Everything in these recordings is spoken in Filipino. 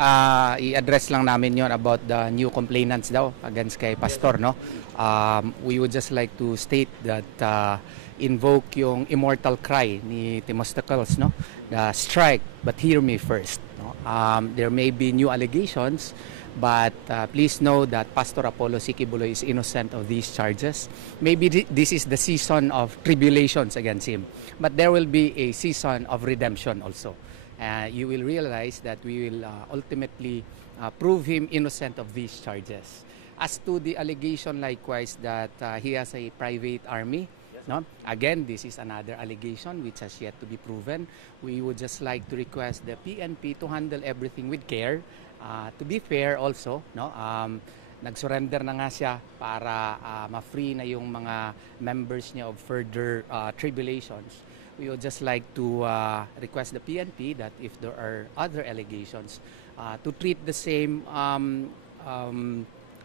ah, i-address lang namin yon about the new complainants daw against kay Pastor, no? Um, we would just like to state that uh, invoke yung immortal cry ni Timostocles, no? The strike, but hear me first. No? Um, there may be new allegations, but uh, please know that Pastor Apollo Sikibuloy is innocent of these charges. Maybe thi- this is the season of tribulations against him, but there will be a season of redemption also. Uh, you will realize that we will uh, ultimately uh, prove him innocent of these charges. As to the allegation likewise that uh, he has a private army, no? Again, this is another allegation which has yet to be proven. We would just like to request the PNP to handle everything with care. Uh, to be fair also, no? Um, nag-surrender na nga siya para uh, ma-free na yung mga members niya of further uh, tribulations. We would just like to uh, request the PNP that if there are other allegations, uh, to treat the same um, um,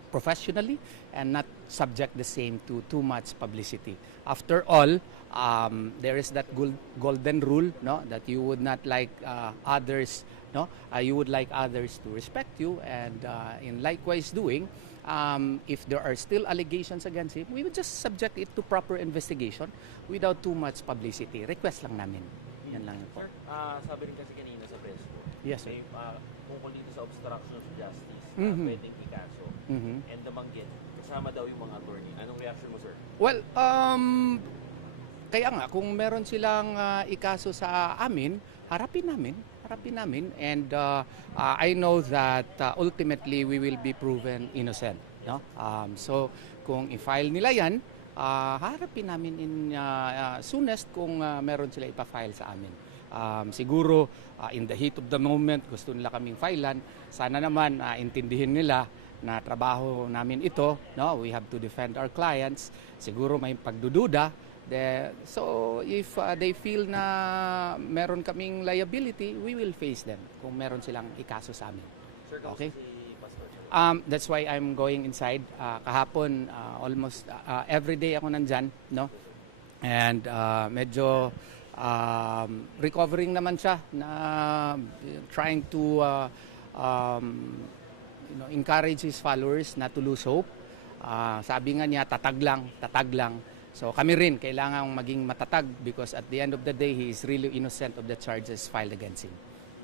professionally and not subject the same to too much publicity. After all, um, there is that gol- golden rule, no, that you would not like uh, others, no, uh, you would like others to respect you, and uh, in likewise doing, um, if there are still allegations against him, we would just subject it to proper investigation without too much publicity. Request lang namin. Yan lang po. Sir, ah, sabi rin kasi kanina sa press ko, Yes, sir. may uh, tungkol dito sa obstruction of justice, na Mhm. pwedeng ikaso, Mhm. and namanggit, kasama daw yung mga attorney. Anong reaction mo, sir? Well, um, kaya nga, kung meron silang ah, ikaso sa amin, harapin namin. Harapin namin. And uh, uh, I know that uh, ultimately we will be proven innocent. No? Um, so, kung i-file nila yan, ah, harapin namin in ah, ah, soonest kung ah, meron sila ipa-file sa amin. Um, siguro, ah, in the heat of the moment, gusto nila kaming filean. Sana naman ah, intindihin nila na trabaho namin ito, no? We have to defend our clients. Siguro may pagdududa. De, so if uh, they feel na meron kaming liability, we will face them kung meron silang ikaso sa amin. Okay. Um, that's why I'm going inside. Uh, kahapon, uh, almost uh, every day ako nandyan, no? And uh, medyo um, recovering naman siya na uh, trying to uh, um, you know, encourage his followers not to lose hope. Ah, sabi nga niya, tatag lang, tatag lang. So kami rin, kailangan maging matatag because at the end of the day, he is really innocent of the charges filed against him.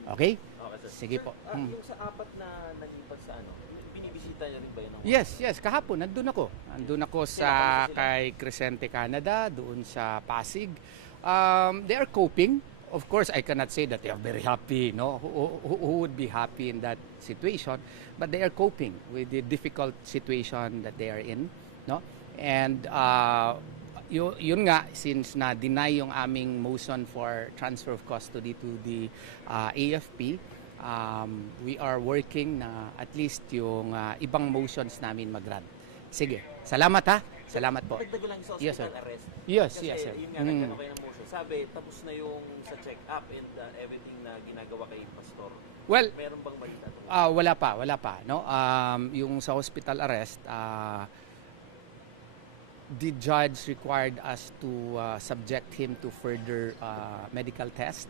Okay? Okay, sir. Sige Sir, po. ah, Hmm. yung sa apat na nalipat sa ano, binibisita niya rin ba yun? Yes, yes. Kahapon, nandun ako. Nandun ako sa kay Crescente, Canada, doon sa Pasig. Um, they are coping. Of course, I cannot say that they are very happy. No, who, who, who would be happy in that situation? But they are coping with the difficult situation that they are in. No, and uh, yun, yun nga, since na-deny yung aming motion for transfer of custody to the uh, AFP, um, we are working na at least yung uh, ibang motions namin mag-grant. Sige, salamat ha. Salamat po. Dagdagan lang sa Yes, sir. hospital arrest. Yes, Kasi yes, sir. yun nga, Mm. kayo ng motion. Sabi, tapos na yung sa check-up and uh, everything na ginagawa kay Pastor. Well, Meron bang balita? Ah, wala pa, wala pa, no? Um, yung sa hospital arrest, ah, the judge required us to ah, subject him to further ah, medical test,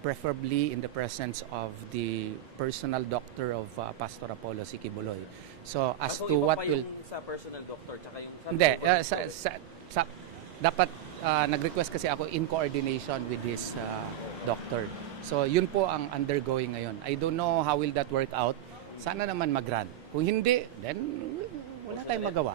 preferably in the presence of the personal doctor of ah, Pastor Apollo Sikibuloy. So as Ako, to what will sa personal doctor, tsaka yung sa Hindi, uh, sa, sa, sa, dapat uh, nag-request kasi ako in coordination with his uh, doctor. So yun po ang undergoing ngayon. I don't know how will that work out. Sana naman mag-grant. Kung hindi, then wala tayong magawa.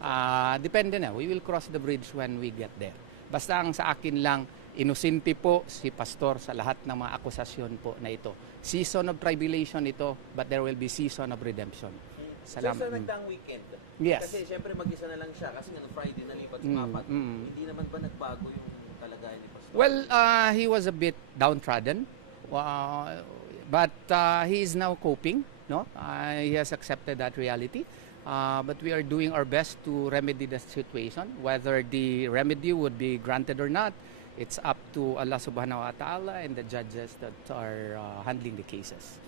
Ah, depende na. We will cross the bridge when we get there. Basta ang sa akin lang, inusinti po si Pastor sa lahat ng mga akusasyon po na ito. Season of tribulation ito, but there will be season of redemption. So, Salamat. sa Mm. nagdaang weekend, Yes. kasi syempre mag-isa na lang siya kasi nga Friday nalipat sa Mm, apat. mm. Hindi naman ba nagbago yung kalagayan ni Pastor? Well, uh, he was a bit downtrodden, uh, but uh, he is now coping. No, uh, he has accepted that reality. Uh, but we are doing our best to remedy the situation. Whether the remedy would be granted or not, it's up to Allah Subhanahu wa Taala and the judges that are uh, handling the cases.